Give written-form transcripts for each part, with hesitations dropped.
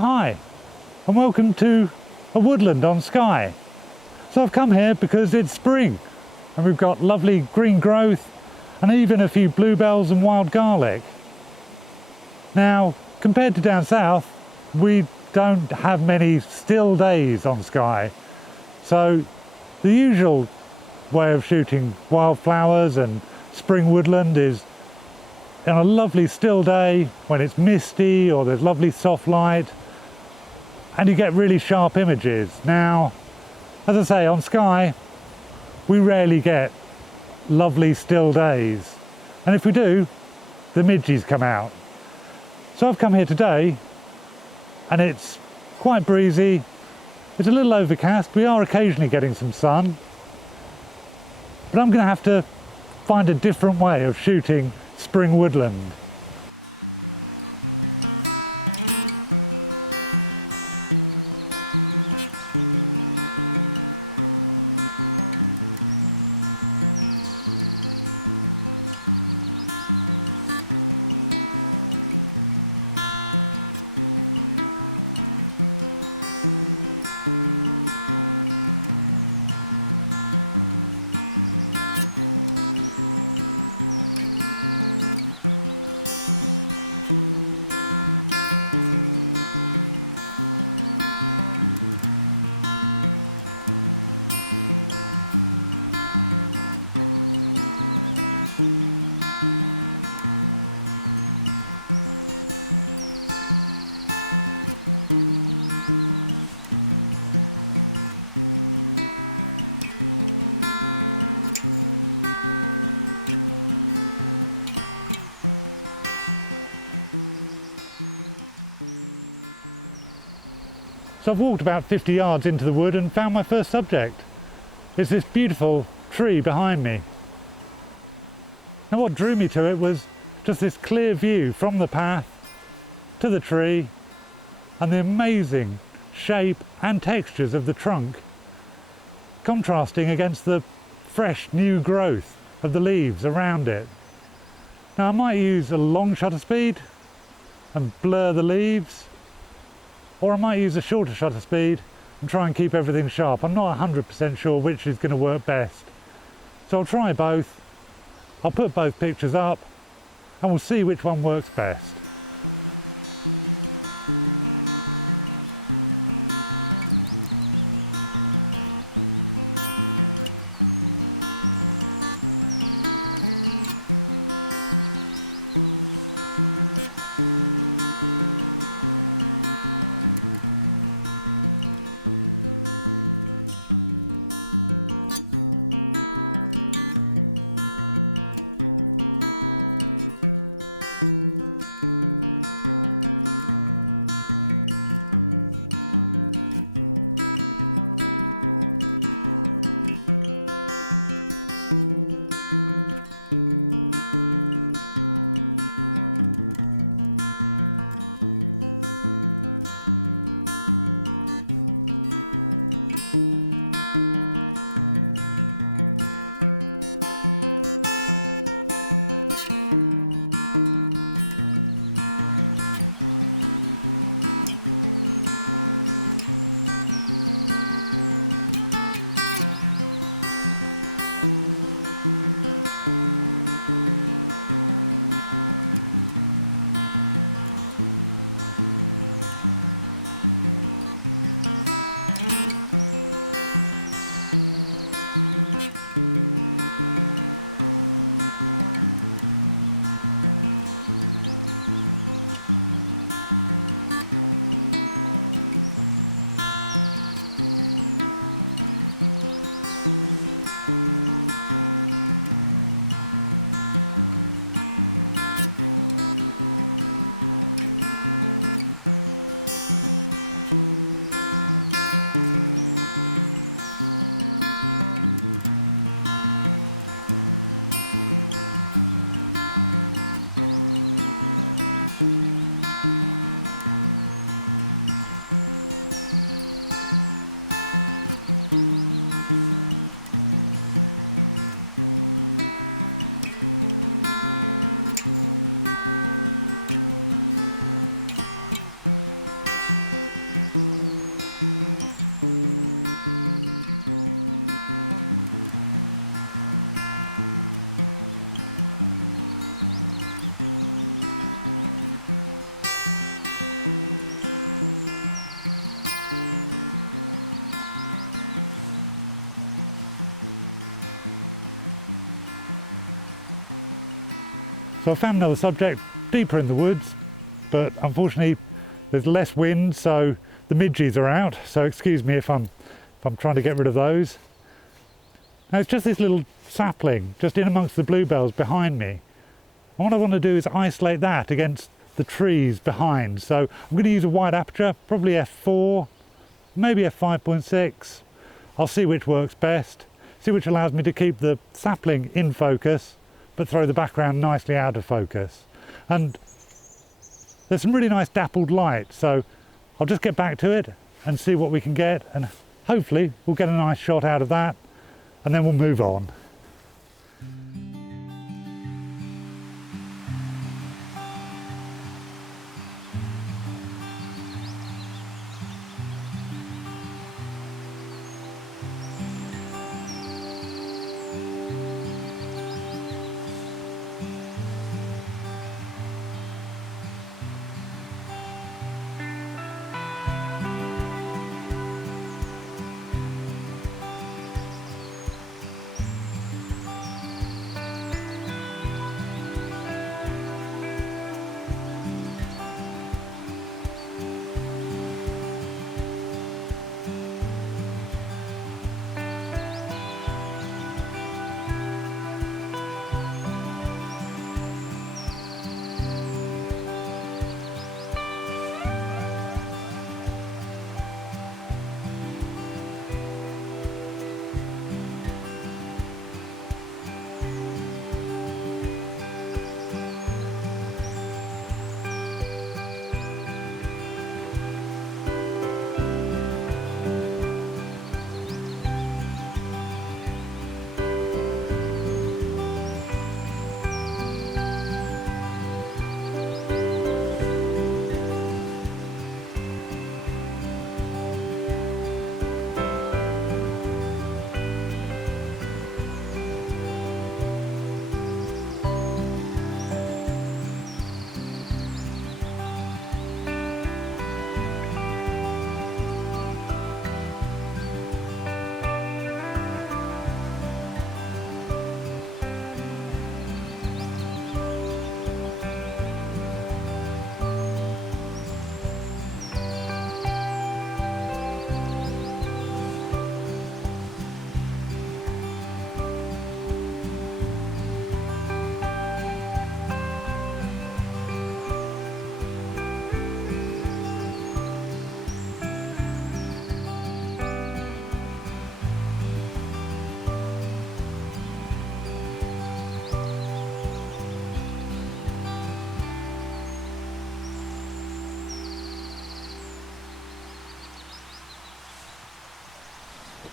hi and welcome to a woodland on Skye. So I've come here because it's spring and we've got lovely green growth and even a few bluebells and wild garlic. Now, compared to down south, we don't have many still days on Skye. So the usual way of shooting wildflowers and spring woodland is on a lovely still day when it's misty or there's lovely soft light and you get really sharp images. Now, as I say, on Skye we rarely get lovely still days, and if we do, the midges come out. So I've come here today and it's quite breezy, it's a little overcast, we are occasionally getting some sun, but I'm going to have to find a different way of shooting spring woodland. So I've walked about 50 yards into the wood and found my first subject. It's this beautiful tree behind me. Now what drew me to it was just this clear view from the path to the tree and the amazing shape and textures of the trunk, contrasting against the fresh new growth of the leaves around it. Now I might use a long shutter speed and blur the leaves, or I might use a shorter shutter speed and try and keep everything sharp. I'm not 100% sure which is going to work best. So I'll try both, I'll put both pictures up and we'll see which one works best. So I found another subject deeper in the woods, but unfortunately there's less wind, so the midges are out, so excuse me if I'm trying to get rid of those. Now it's just this little sapling just in amongst the bluebells behind me. And what I want to do is isolate that against the trees behind. So I'm going to use a wide aperture, probably f4, maybe f5.6. I'll see which works best, see which allows me to keep the sapling in focus but throw the background nicely out of focus. And there's some really nice dappled light, so I'll just get back to it and see what we can get, and hopefully we'll get a nice shot out of that, and then we'll move on.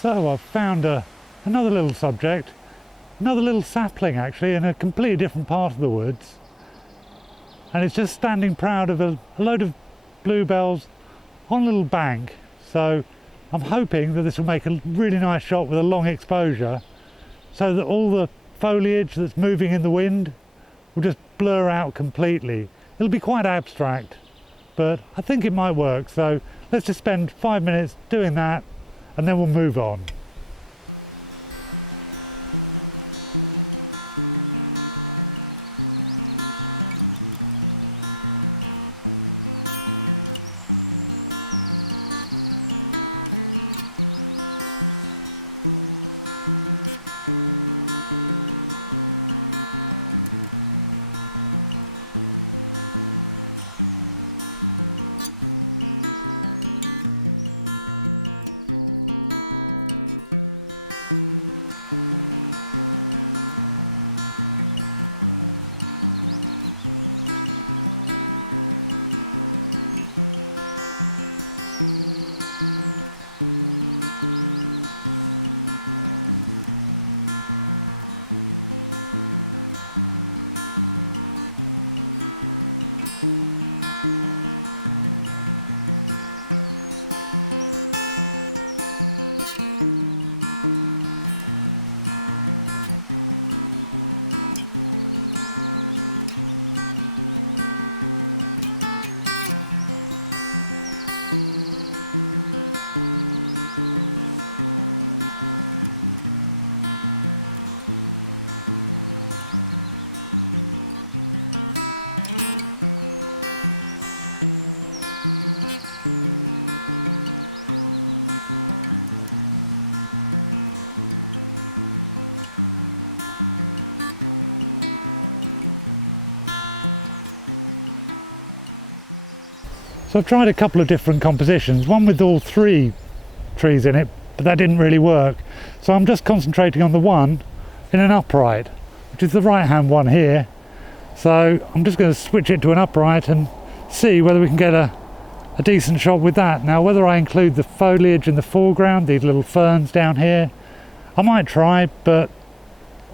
So I've found another little subject, another little sapling actually, in a completely different part of the woods. And it's just standing proud of a load of bluebells on a little bank. So I'm hoping that this will make a really nice shot with a long exposure, so that all the foliage that's moving in the wind will just blur out completely. It'll be quite abstract, but I think it might work. So let's just spend 5 minutes doing that, and then we'll move on. So I've tried a couple of different compositions, one with all 3 trees in it, but that didn't really work. So I'm just concentrating on the one in an upright, which is the right hand one here. So I'm just going to switch it to an upright and see whether we can get a decent shot with that. Now whether I include the foliage in the foreground, these little ferns down here, I might try, but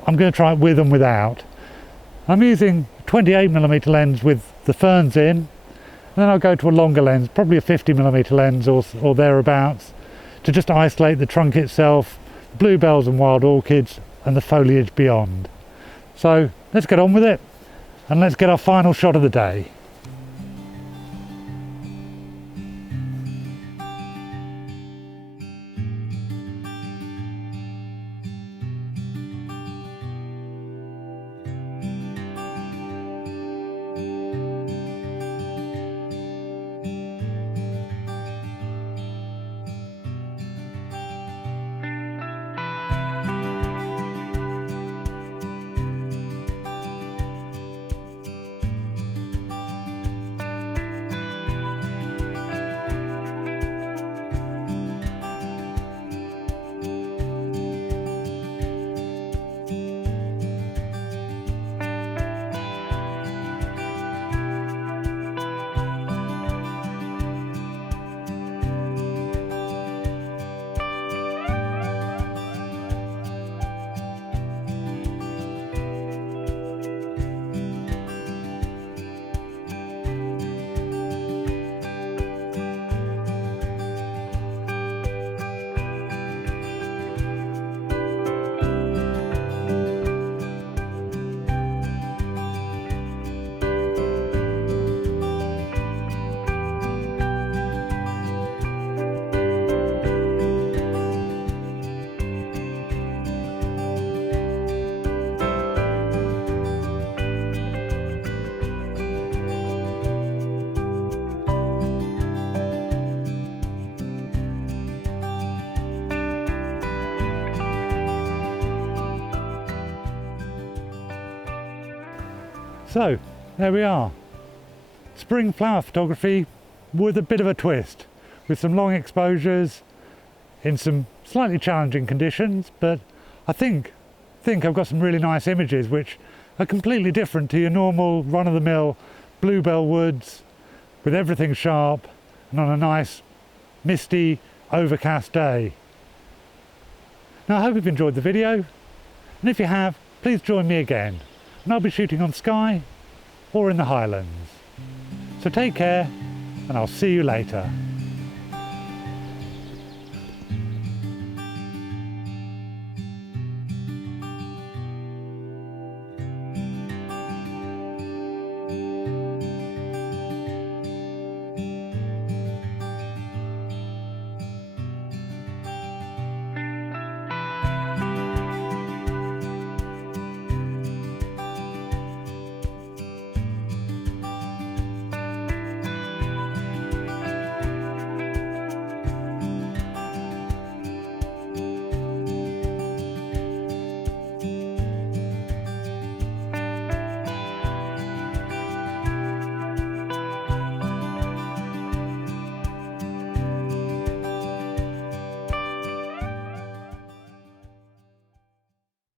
I'm going to try it with and without. I'm using 28mm lens with the ferns in, and then I'll go to a longer lens, probably a 50mm lens or thereabouts, to just isolate the trunk itself, the bluebells and wild orchids and the foliage beyond. So let's get on with it and let's get our final shot of the day. So there we are, spring flower photography with a bit of a twist, with some long exposures in some slightly challenging conditions, but I think I've got some really nice images which are completely different to your normal run-of-the-mill bluebell woods, with everything sharp and on a nice misty overcast day. Now I hope you've enjoyed the video, and if you have, please join me again, and I'll be shooting on Skye or in the Highlands. So take care, and I'll see you later.